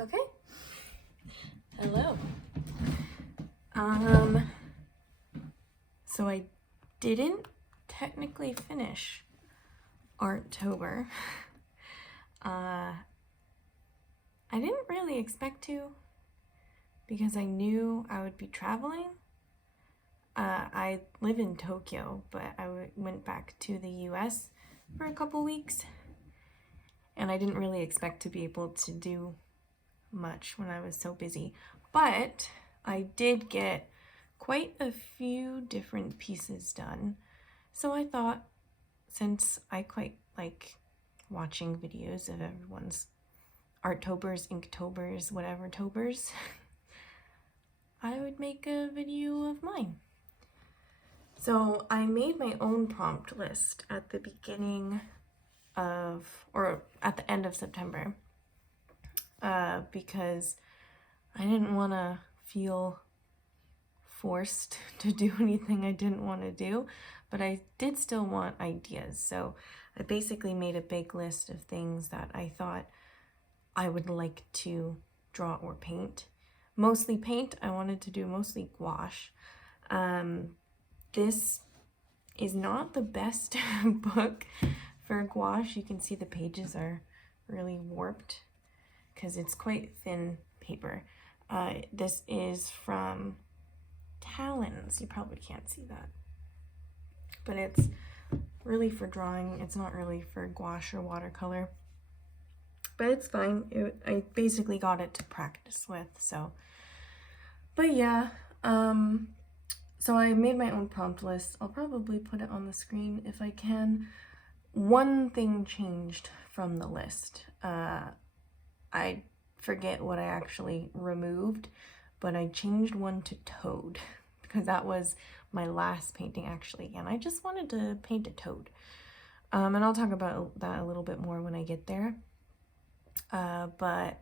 Okay. Hello. So I didn't technically finish Artober. I didn't really expect to because I knew I would be traveling. I live in Tokyo, but I went back to the US for a couple weeks, and I didn't really expect to be able to do much when I was so busy. But I did get quite a few different pieces done. So I thought, since I quite like watching videos of everyone's Artobers, Inktobers, whatever tobers, I would make a video of mine. So I made my own prompt list at the beginning of, or at the end of September, because I didn't want to feel forced to do anything I didn't want to do, but I did still want ideas. So I basically made a big list of things that I thought I would like to draw or paint. Mostly paint. I wanted to do mostly gouache. This is not the best book for gouache. You can see the pages are really warped because it's quite thin paper. This is from Talons. You probably can't see that, but it's really for drawing. It's not really for gouache or watercolor, but it's fine. I basically got it to practice with. So, but yeah, so I made my own prompt list. I'll probably put it on the screen if I can. One thing changed from the list. I forget what I actually removed, but I changed one to toad because that was my last painting actually, and I just wanted to paint a toad. And I'll talk about that a little bit more when I get there. But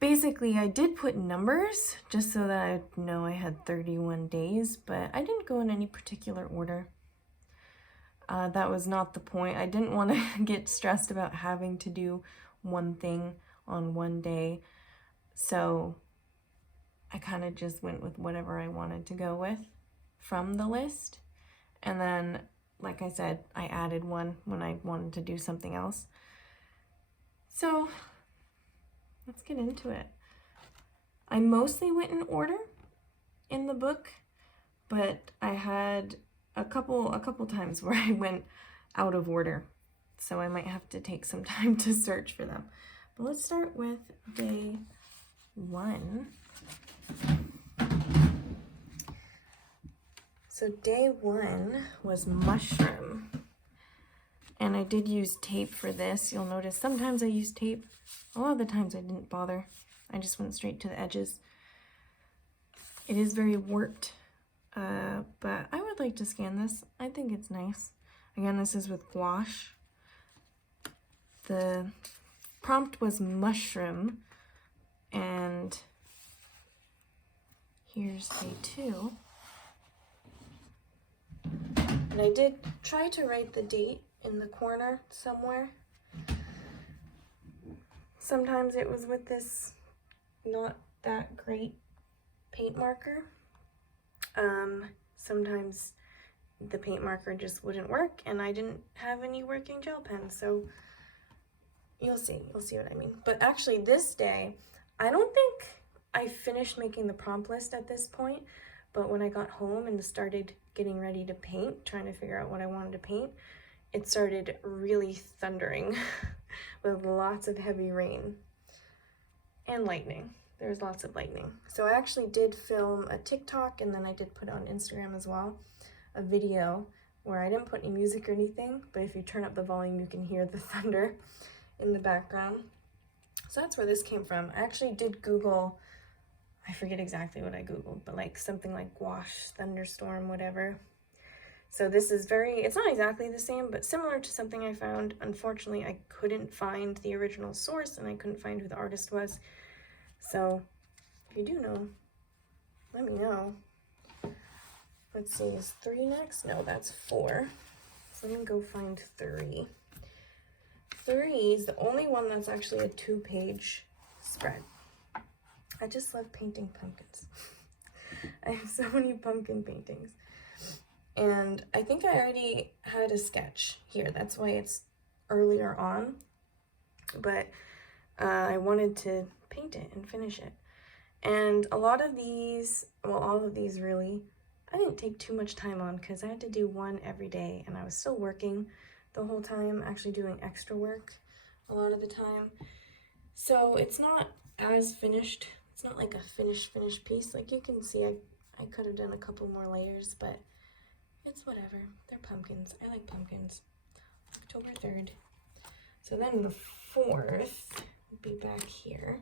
basically I did put numbers just so that I'd know I had 31 days, but I didn't go in any particular order. That was not the point. I didn't want to get stressed about having to do one thing on one day, so I kind of just went with whatever I wanted to go with from the list. And then, like I said, I added one when I wanted to do something else. So let's get into it. I mostly went in order in the book, but I had a couple times where I went out of order, so I might have to take some time to search for them. But let's start with day 1. So day 1 was mushroom, and I did use tape for this. You'll notice sometimes I use tape. A lot of the times I didn't bother. I just went straight to the edges. It is very warped, but I would like to scan this. I think it's nice. Again, this is with gouache. The prompt was mushroom, and here's day 2. And I did try to write the date in the corner somewhere. Sometimes it was with this not that great paint marker. Sometimes the paint marker just wouldn't work, and I didn't have any working gel pens, so you'll see what I mean. But actually this day, I don't think I finished making the prompt list at this point, but when I got home and started getting ready to paint, trying to figure out what I wanted to paint, it started really thundering with lots of heavy rain and lightning. There's lots of lightning. So I actually did film a TikTok, and then I did put it on Instagram as well, a video where I didn't put any music or anything, but if you turn up the volume, you can hear the thunder in the background. So that's where this came from. I actually did Google, I forget exactly what I Googled, but like something like gouache, thunderstorm, whatever. So this is it's not exactly the same, but similar to something I found. Unfortunately, I couldn't find the original source, and I couldn't find who the artist was. So if you do know, let me know. Let's see, is 3 next? No, that's 4. So let me go find 3. 3 is the only one that's actually a 2-page spread. I just love painting pumpkins. I have so many pumpkin paintings. And I think I already had a sketch here. That's why it's earlier on. But I wanted to paint it and finish it. And a lot of these, well, all of these really, I didn't take too much time on because I had to do one every day. And I was still working the whole time, actually doing extra work a lot of the time. So it's not as finished. It's not like a finished piece. Like you can see, I could have done a couple more layers, but it's whatever. They're pumpkins. I like pumpkins. October 3rd. So then the 4th would be back here.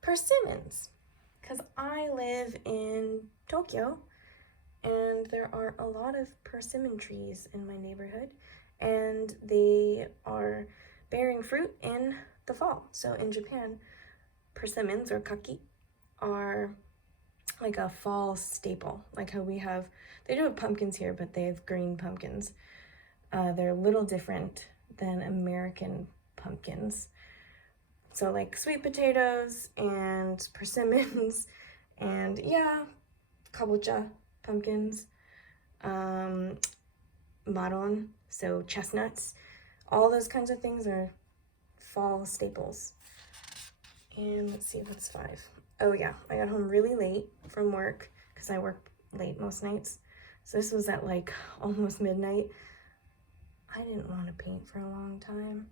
Persimmons. Because I live in Tokyo, and there are a lot of persimmon trees in my neighborhood, and they are bearing fruit in the fall. So in Japan, persimmons or kaki are like a fall staple, like how we have, they do have pumpkins here, but they have green pumpkins. They're a little different than American pumpkins. So like sweet potatoes and persimmons and yeah, kabocha pumpkins, maron, so chestnuts, all those kinds of things are fall staples. And let's see, what's 5? Oh yeah, I got home really late from work because I work late most nights. So this was at like almost midnight. I didn't want to paint for a long time.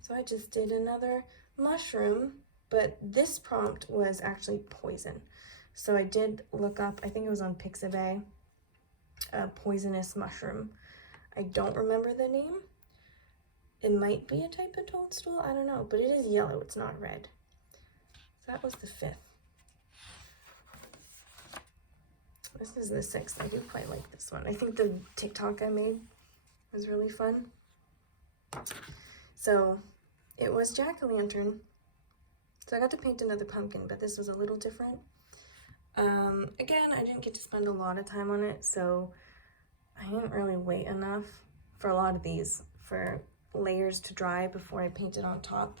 So I just did another mushroom, but this prompt was actually poison. So I did look up, I think it was on Pixabay, a poisonous mushroom. I don't remember the name. It might be a type of toadstool, I don't know, but it is yellow, it's not red. So that was the 5th. This is the 6th. I do quite like this one. I think the TikTok I made was really fun. So it was jack-o'-lantern. So I got to paint another pumpkin, but this was a little different. Again, I didn't get to spend a lot of time on it, so I didn't really wait enough for a lot of these for layers to dry before I painted on top.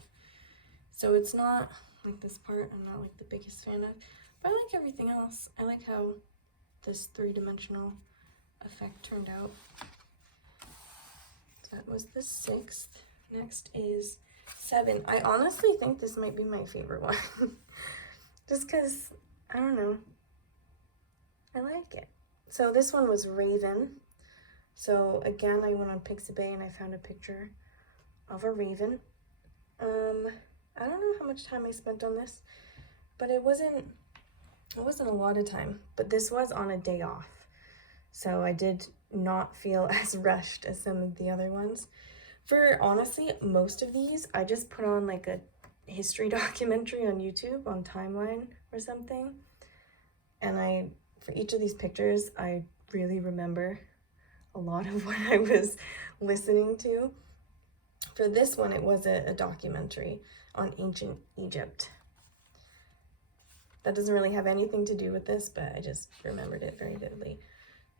So it's not like this part I'm not like the biggest fan of, but I like everything else. I like how this 3-dimensional effect turned out. So that was the 6th. Next is 7. I honestly think this might be my favorite one. Just because, I don't know, I like it. So this one was Raven. So again, I went on Pixabay and I found a picture of a raven. I don't know how much time I spent on this, but it wasn't a lot of time, but this was on a day off. So I did not feel as rushed as some of the other ones. For honestly, most of these, I just put on like a history documentary on YouTube on Timeline or something. And for each of these pictures, I really remember a lot of what I was listening to. For this one, it was a documentary on ancient Egypt. That doesn't really have anything to do with this, but I just remembered it very vividly.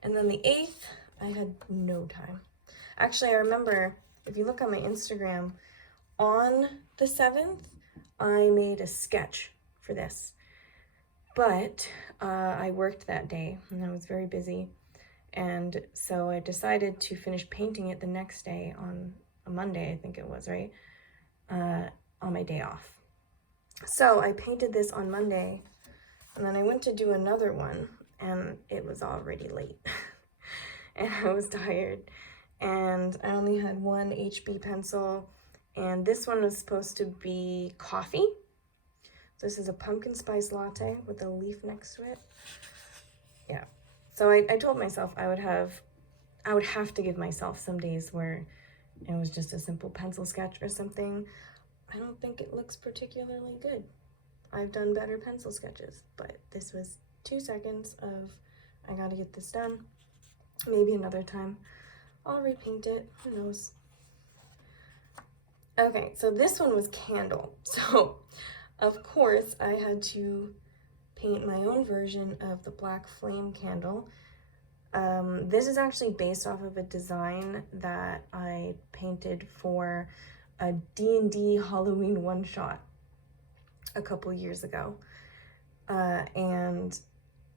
And then the 8th, I had no time. Actually, I remember, if you look on my Instagram, on the 7th, I made a sketch for this. But I worked that day, and I was very busy. And so I decided to finish painting it the next day on a Monday, I think it was, right? On my day off. So I painted this on Monday, and then I went to do another one, and it was already late. And I was tired, and I only had one HB pencil, and this one was supposed to be coffee. This is a pumpkin spice latte with a leaf next to it. Yeah. So I told myself I would have to give myself some days where it was just a simple pencil sketch or something. I don't think it looks particularly good. I've done better pencil sketches, but this was 2 seconds of, I gotta get this done. Maybe another time I'll repaint it, who knows. Okay, so this one was candle. So of course I had to paint my own version of the black flame candle. This is actually based off of a design that I painted for a D&D Halloween one-shot a couple years ago. And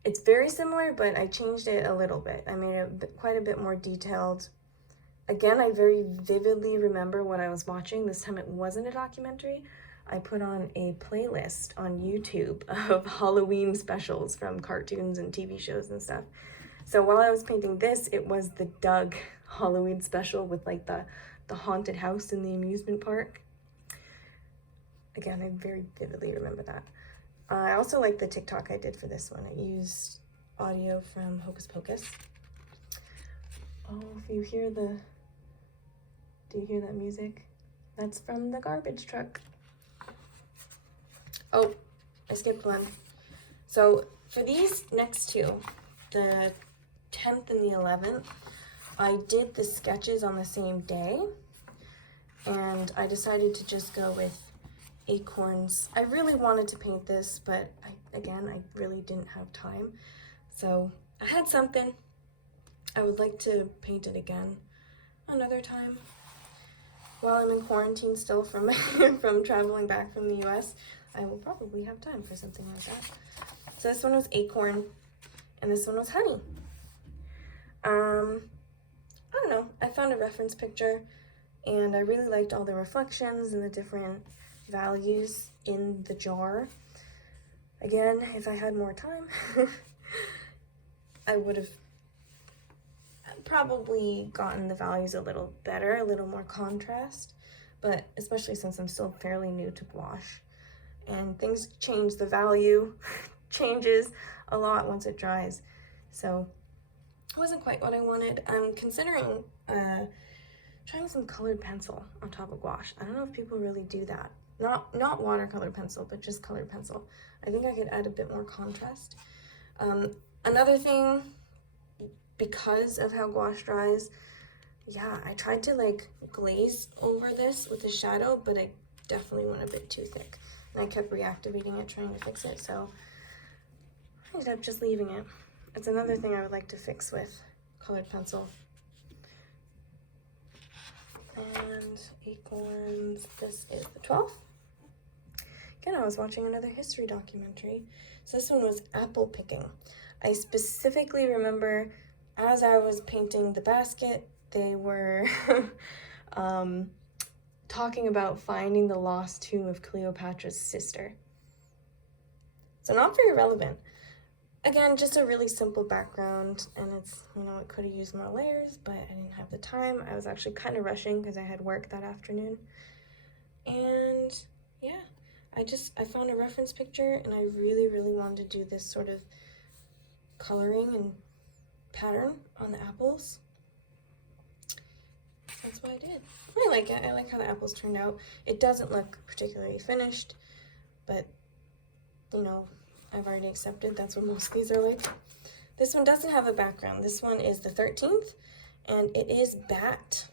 it's very similar, but I changed it a little bit. I made it quite a bit more detailed. Again, I very vividly remember what I was watching. This time it wasn't a documentary. I put on a playlist on YouTube of Halloween specials from cartoons and TV shows and stuff. So while I was painting this, it was the Doug Halloween special with like the haunted house in the amusement park. Again, I very vividly remember that. I also like the TikTok I did for this one. I used audio from Hocus Pocus. Oh, if you hear do you hear that music? That's from the garbage truck. Oh, I skipped one. So for these next two, the 10th and the 11th, I did the sketches on the same day, and I decided to just go with Acorns. I really wanted to paint this, but I really didn't have time. So I had something. I would like to paint it again another time. While I'm in quarantine still from from traveling back from the US, I will probably have time for something like that. So this one was Acorn, and this one was Honey. I don't know, I found a reference picture, and I really liked all the reflections and the different values in the jar. Again, if I had more time, I would have probably gotten the values a little better, a little more contrast, but especially since I'm still fairly new to gouache and things change, the value changes a lot once it dries. So it wasn't quite what I wanted. I'm considering trying some colored pencil on top of gouache. I don't know if people really do that. Not watercolor pencil, but just colored pencil. I think I could add a bit more contrast. Another thing, because of how gouache dries, yeah, I tried to like glaze over this with a shadow, but I definitely went a bit too thick. And I kept reactivating it, trying to fix it, so I ended up just leaving it. It's another thing I would like to fix with colored pencil. And Acorns, this is the 12th. Again, I was watching another history documentary. So this one was apple picking. I specifically remember as I was painting the basket, they were talking about finding the lost tomb of Cleopatra's sister. So not very relevant. Again, just a really simple background, and it's, you know, it could have used more layers, but I didn't have the time. I was actually kind of rushing because I had work that afternoon. And yeah, I found a reference picture, and I really, really wanted to do this sort of coloring and pattern on the apples. That's what I did. I like it. I like how the apples turned out. It doesn't look particularly finished, but, you know, I've already accepted that's what most of these are like. This one doesn't have a background. This one is the 13th, and it is bat.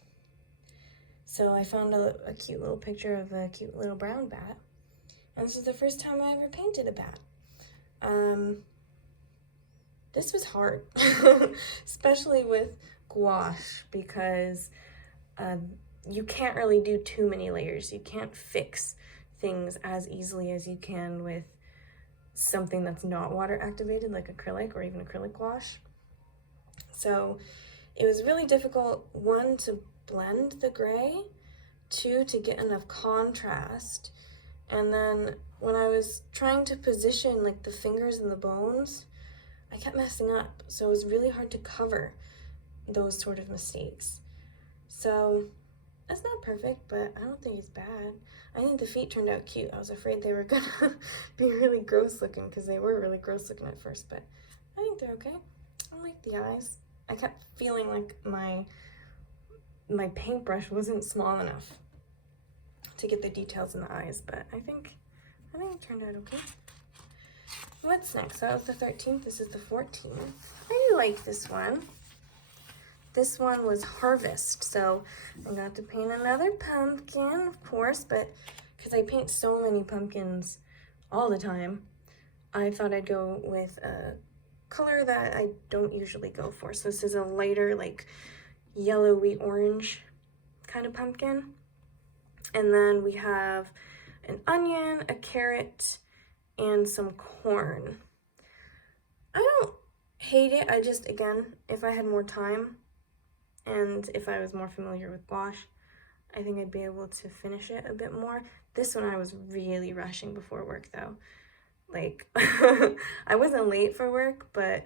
So I found a cute little picture of a cute little brown bat, and this is the first time I ever painted a bat. This was hard, especially with gouache, because you can't really do too many layers. You can't fix things as easily as you can with something that's not water activated, like acrylic or even acrylic gouache. So it was really difficult, one, to blend the gray, two, to get enough contrast, and then when I was trying to position like the fingers and the bones, I kept messing up, so it was really hard to cover those sort of mistakes. So it's not perfect, but I don't think it's bad. I think the feet turned out cute. I was afraid they were gonna be really gross looking, because they were really gross looking at first, but I think they're okay. I like the eyes. I kept feeling like my paintbrush wasn't small enough to get the details in the eyes, but I think it turned out okay. What's next? So that was the 13th. This is the 14th. I really like this one. This one was Harvest, so I got to paint another pumpkin, of course, but because I paint so many pumpkins all the time, I thought I'd go with a color that I don't usually go for. So this is a lighter, like, yellowy orange kind of pumpkin. And then we have an onion, a carrot, and some corn. I don't hate it. I just, again, if I had more time and if I was more familiar with gouache, I think I'd be able to finish it a bit more. This one I was really rushing before work though. Like, I wasn't late for work, but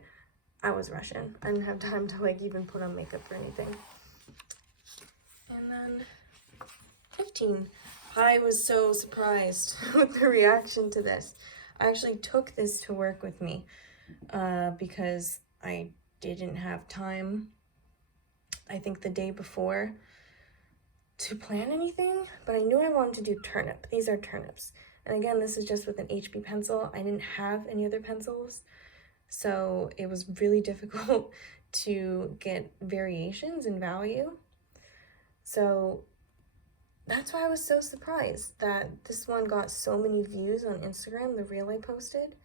I was rushing. I didn't have time to like even put on makeup or anything. And then 15. I was so surprised with the reaction to this. I actually took this to work with me because I didn't have time, I think the day before, to plan anything, but I knew I wanted to do turnip. These are turnips. And again, this is just with an HB pencil. I didn't have any other pencils, so it was really difficult to get variations in value. So that's why I was so surprised that this one got so many views on Instagram, the reel I posted.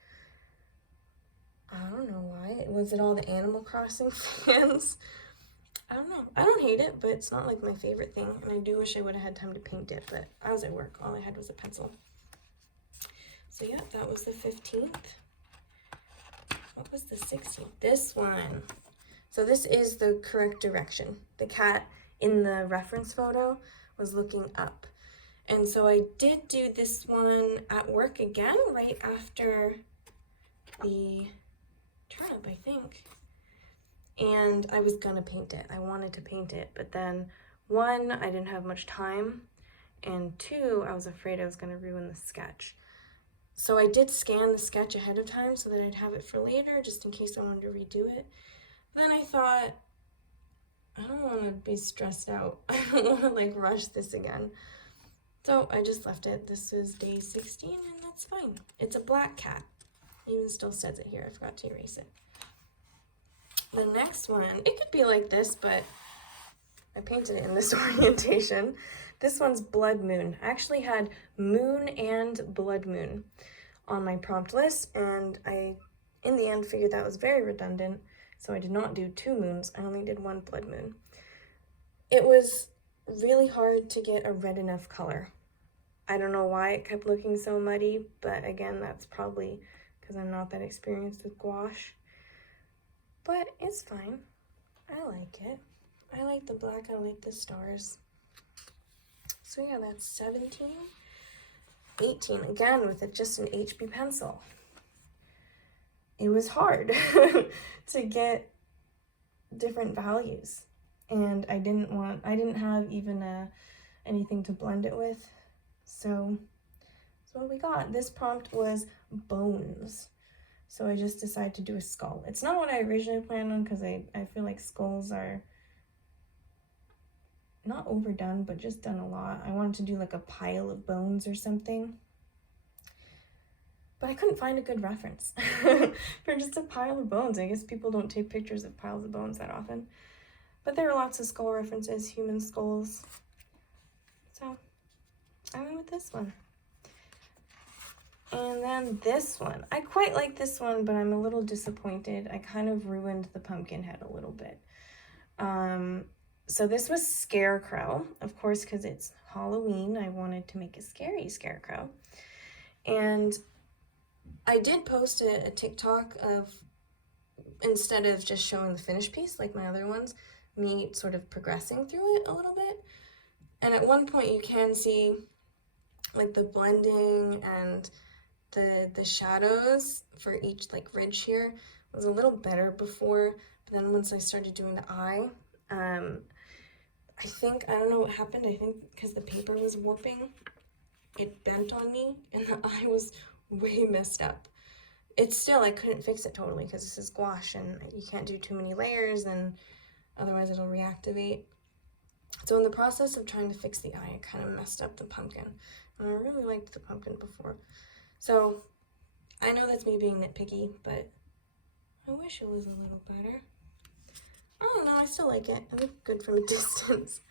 I don't know why. Was it all the Animal Crossing fans? I don't know. I don't hate it, but it's not like my favorite thing. And I do wish I would have had time to paint it, but I was at work. All I had was a pencil. So yeah, that was the 15th. What was the 16th? This one. So this is the correct direction. The cat in the reference photo was looking up. And so I did do this one at work again, right after the turnip, I think. And I was gonna paint it. I wanted to paint it, but then one, I didn't have much time, and two, I was afraid I was gonna ruin the sketch. So I did scan the sketch ahead of time so that I'd have it for later, just in case I wanted to redo it. But then I thought, I don't wanna be stressed out. I don't wanna like rush this again. So I just left it. This is day 16 and that's fine. It's a black cat. It even still says it here. I forgot to erase it. The next one, it could be like this, but I painted it in this orientation. This one's Blood Moon. I actually had Moon and Blood Moon on my prompt list, and I, in the end, figured that was very redundant, so I did not do 2 moons. I only did 1 Blood Moon. It was really hard to get a red enough color. I don't know why it kept looking so muddy, but again, that's probably because I'm not that experienced with gouache. But it's fine. I like it. I like the black, I like the stars. So yeah, that's 17. 18, again, with just an HB pencil. It was hard to get different values. And I didn't have even anything to blend it with. So that's what we got. This prompt was bones. So I just decided to do a skull. It's not what I originally planned on because I feel like skulls are not overdone, but just done a lot. I wanted to do like a pile of bones or something. But I couldn't find a good reference for just a pile of bones. I guess people don't take pictures of piles of bones that often. But there are lots of skull references, human skulls. So I went with this one. And then this one. I quite like this one, but I'm a little disappointed. I kind of ruined the pumpkin head a little bit. So this was Scarecrow, of course, because it's Halloween. I wanted to make a scary Scarecrow. And I did post a TikTok of, instead of just showing the finished piece like my other ones, me sort of progressing through it a little bit. And at one point you can see like the blending and the shadows for each like ridge here was a little better before, but then once I started doing the eye, I don't know what happened. I think because the paper was warping, it bent on me and the eye was way messed up. It's still, I couldn't fix it totally because this is gouache and you can't do too many layers and otherwise it'll reactivate. So in the process of trying to fix the eye, I kind of messed up the pumpkin. And I really liked the pumpkin before. So I know that's me being nitpicky, but I wish it was a little better. Oh no, I still like it. I look good from a distance.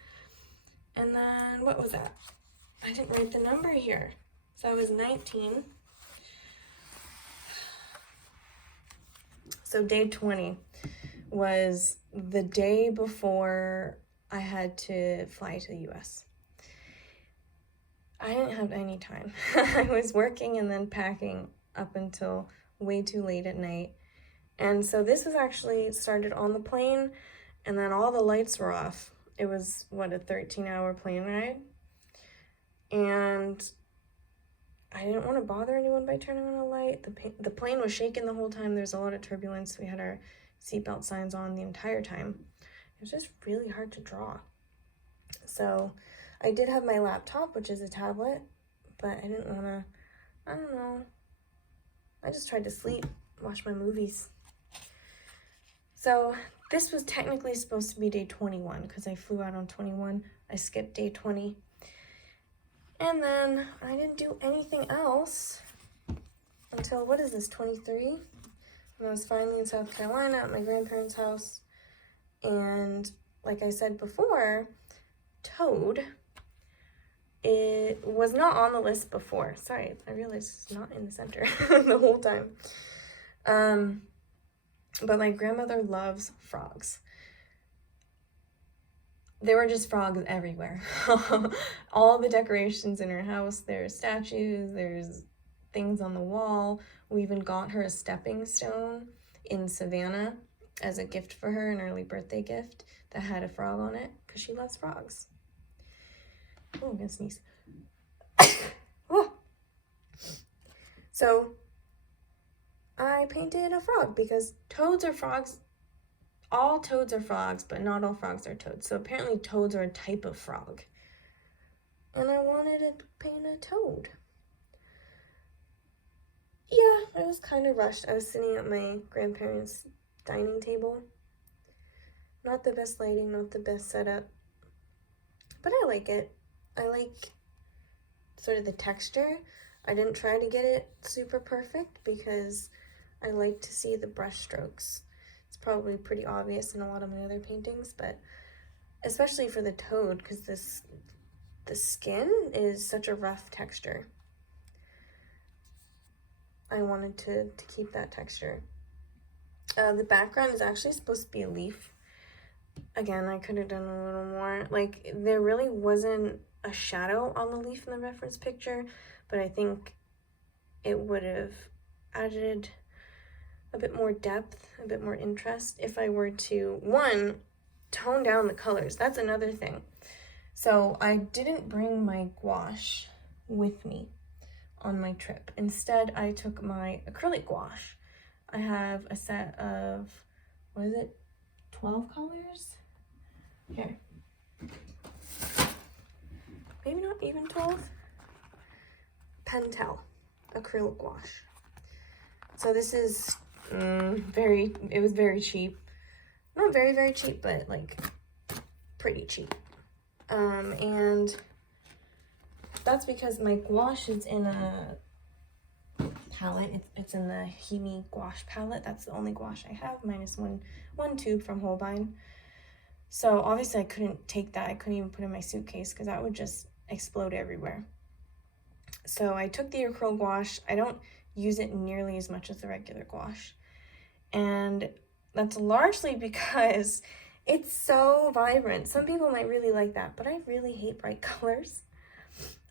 And then, what was that? I didn't write the number here. So I was 19. So day 20 was the day before I had to fly to the US. I didn't have any time. I was working and then packing up until way too late at night. And so this was actually started on the plane, and then all the lights were off. It was, what, a 13-hour plane ride? And I didn't want to bother anyone by turning on a light. The plane was shaking the whole time. There's a lot of turbulence. We had our seatbelt signs on the entire time. It was just really hard to draw. So I did have my laptop, which is a tablet, but I didn't want to, I don't know. I just tried to sleep, watch my movies. So this was technically supposed to be day 21 because I flew out on 21. I skipped day 20. And then I didn't do anything else until, what is this, 23? When I was finally in South Carolina at my grandparents' house. And like I said before, Toad, it was not on the list before. Sorry, I realized it's not in the center the whole time. But my grandmother loves frogs. There were just frogs everywhere. All the decorations in her house, there's statues, there's things on the wall. We even got her a stepping stone in Savannah as a gift for her, an early birthday gift that had a frog on it because she loves frogs. Oh, I'm gonna sneeze. Oh. So I painted a frog because toads are frogs. All toads are frogs, but not all frogs are toads. So apparently toads are a type of frog. And I wanted to paint a toad. Yeah, I was kind of rushed. I was sitting at my grandparents' dining table. Not the best lighting, not the best setup. But I like it. I like sort of the texture. I didn't try to get it super perfect because I like to see the brush strokes. It's probably pretty obvious in a lot of my other paintings, but especially for the toad, because the skin is such a rough texture. I wanted to keep that texture. The background is actually supposed to be a leaf. Again, I could have done a little more. Like, there really wasn't a shadow on the leaf in the reference picture, but I think it would have added a bit more depth, a bit more interest if I were to, one, tone down the colors. That's another thing. So I didn't bring my gouache with me on my trip. Instead, I took my acrylic gouache. I have a set of, what is it, 12 colors? Here. Maybe not even 12. Pentel acrylic gouache. So this is it was very cheap. Not very, very cheap, but like pretty cheap. And that's because my gouache is in a palette. It's in the Himi gouache palette. That's the only gouache I have, minus one tube from Holbein. So obviously I couldn't take that. I couldn't even put it in my suitcase because that would just explode everywhere. So I took the acrylic gouache. I don't use it nearly as much as the regular gouache. And that's largely because it's so vibrant. Some people might really like that, but I really hate bright colors.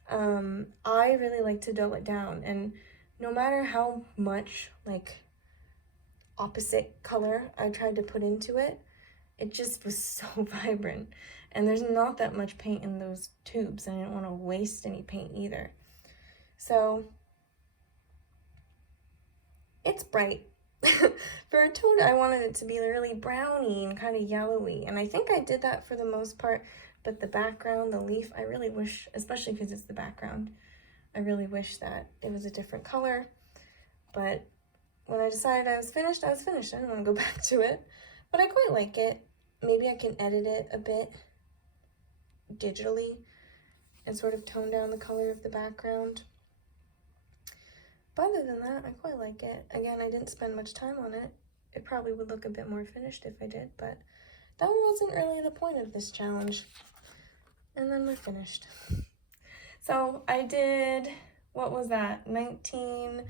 I really like to dull it down, and no matter how much like opposite color I tried to put into it, it just was so vibrant. And there's not that much paint in those tubes, and I didn't want to waste any paint either. So it's bright. For a toad, I wanted it to be really browny and kind of yellowy, and I think I did that for the most part. But the background, the leaf, I really wish, especially because it's the background, I really wish that it was a different color. But when I decided I was finished, I was finished. I didn't want to go back to it, but I quite like it. Maybe I can edit it a bit digitally and sort of tone down the color of the background. But other than that, I quite like it. Again, I didn't spend much time on it. It probably would look a bit more finished if I did, but that wasn't really the point of this challenge. And then we're finished. So I did, what was that, 19,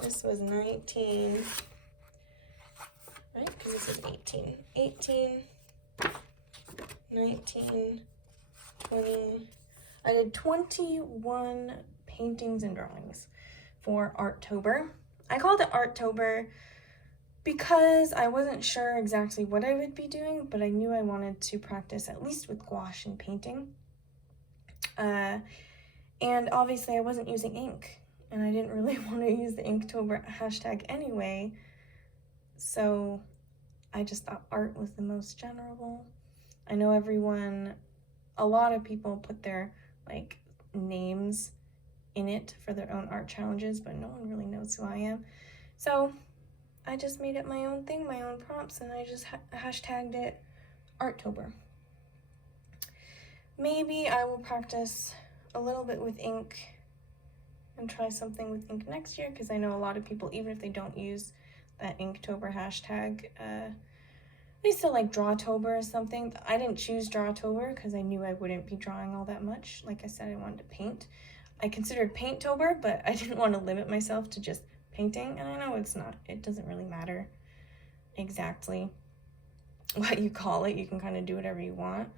this was 19, right, because this is 18, 18, 19, 20, I did 21 paintings and drawings for Artober. I called it Artober because I wasn't sure exactly what I would be doing, but I knew I wanted to practice at least with gouache and painting. And obviously I wasn't using ink, and I didn't really want to use the Inktober hashtag anyway, so I just thought art was the most general. I know a lot of people put their like names in it for their own art challenges, but no one really knows who I am. So I just made it my own thing, my own prompts, and I just hashtagged it Artober. Maybe I will practice a little bit with ink and try something with ink next year, because I know a lot of people, even if they don't use that Inktober hashtag, they still like Drawtober or something. I didn't choose Drawtober because I knew I wouldn't be drawing all that much. Like I said, I wanted to paint. I considered Painttober, but I didn't want to limit myself to just painting, and I know it doesn't really matter exactly what you call it. You can kind of do whatever you want.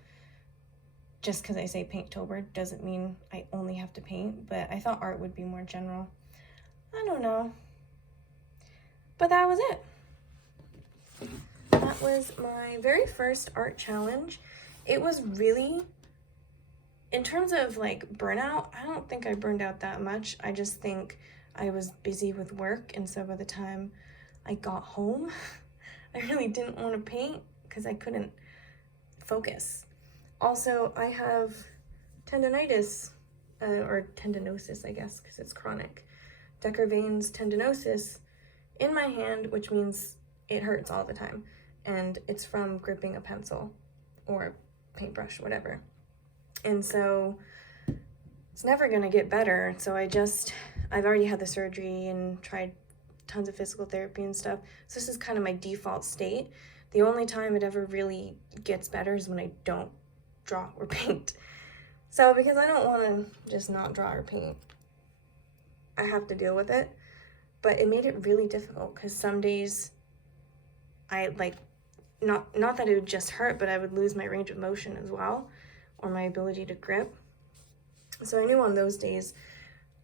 Just because I say Painttober doesn't mean I only have to paint, but I thought art would be more general. I don't know. But that was it. That was my very first art challenge. It was really, in terms of like burnout, I don't think I burned out that much. I just think I was busy with work, and so by the time I got home, I really didn't want to paint because I couldn't focus. Also, I have tendonitis, or tendinosis, I guess, because it's chronic. Decker veins tendinosis in my hand, which means it hurts all the time. And it's from gripping a pencil or paintbrush, whatever. And so it's never gonna get better. So I've already had the surgery and tried tons of physical therapy and stuff. So this is kind of my default state. The only time it ever really gets better is when I don't draw or paint. So because I don't want to just not draw or paint, I have to deal with it. But it made it really difficult because some days I like, not that it would just hurt, but I would lose my range of motion as well, or my ability to grip. So I knew on those days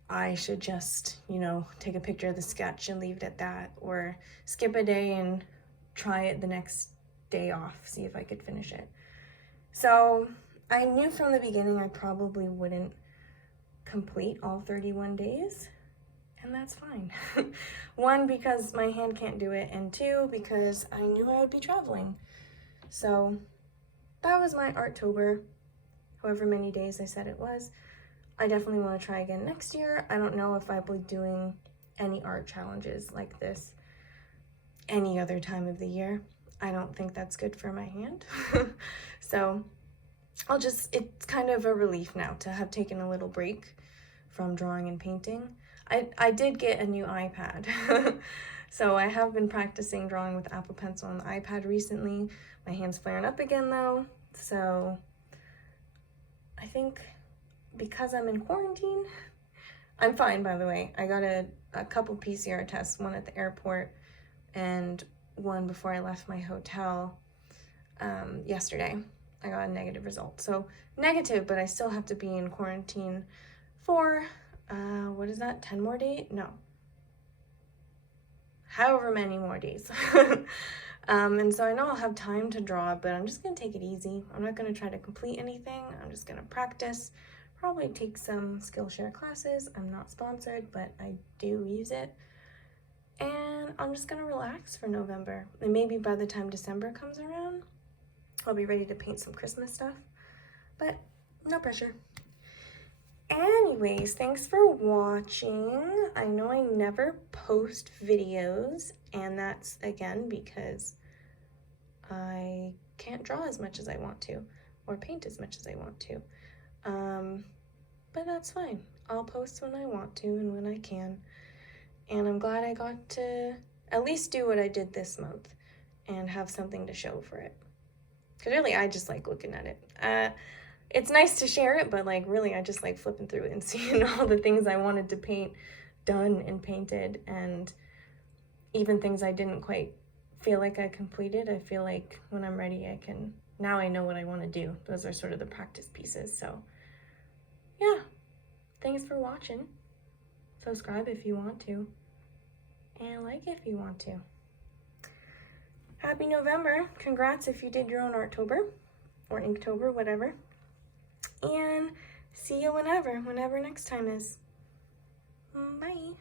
I should just, take a picture of the sketch and leave it at that, or skip a day and try it the next day off, see if I could finish it. So I knew from the beginning I probably wouldn't complete all 31 days, and that's fine. 1, because my hand can't do it, and 2, because I knew I would be traveling. So that was my Artober, however many days I said it was. I definitely want to try again next year. I don't know if I'll be doing any art challenges like this any other time of the year. I don't think that's good for my hand. So it's kind of a relief now to have taken a little break from drawing and painting. I did get a new iPad. So I have been practicing drawing with Apple Pencil on the iPad recently. My hand's flaring up again though. So I think because I'm in quarantine, I'm fine, by the way. I got a couple PCR tests, one at the airport and one before I left my hotel yesterday. I got a negative result. So negative, but I still have to be in quarantine for, what is that, 10 more days? No. However many more days. And so I know I'll have time to draw, but I'm just going to take it easy. I'm not going to try to complete anything. I'm just going to practice, probably take some Skillshare classes. I'm not sponsored, but I do use it. And I'm just going to relax for November. And maybe by the time December comes around, I'll be ready to paint some Christmas stuff. But no pressure. Anyways, thanks for watching. I know I never post videos, and that's, again, because I can't draw as much as I want to, or paint as much as I want to. But that's fine. I'll post when I want to and when I can. And I'm glad I got to at least do what I did this month and have something to show for it. Because really, I just like looking at it. It's nice to share it, but like really, I just like flipping through it and seeing all the things I wanted to paint done and painted, and even things I didn't quite feel like I completed. I feel like when I'm ready, now I know what I want to do. Those are sort of the practice pieces. So yeah, thanks for watching. Subscribe if you want to, and like if you want to. Happy November. Congrats if you did your own Artober or Inktober, whatever. And see you whenever next time is. Bye.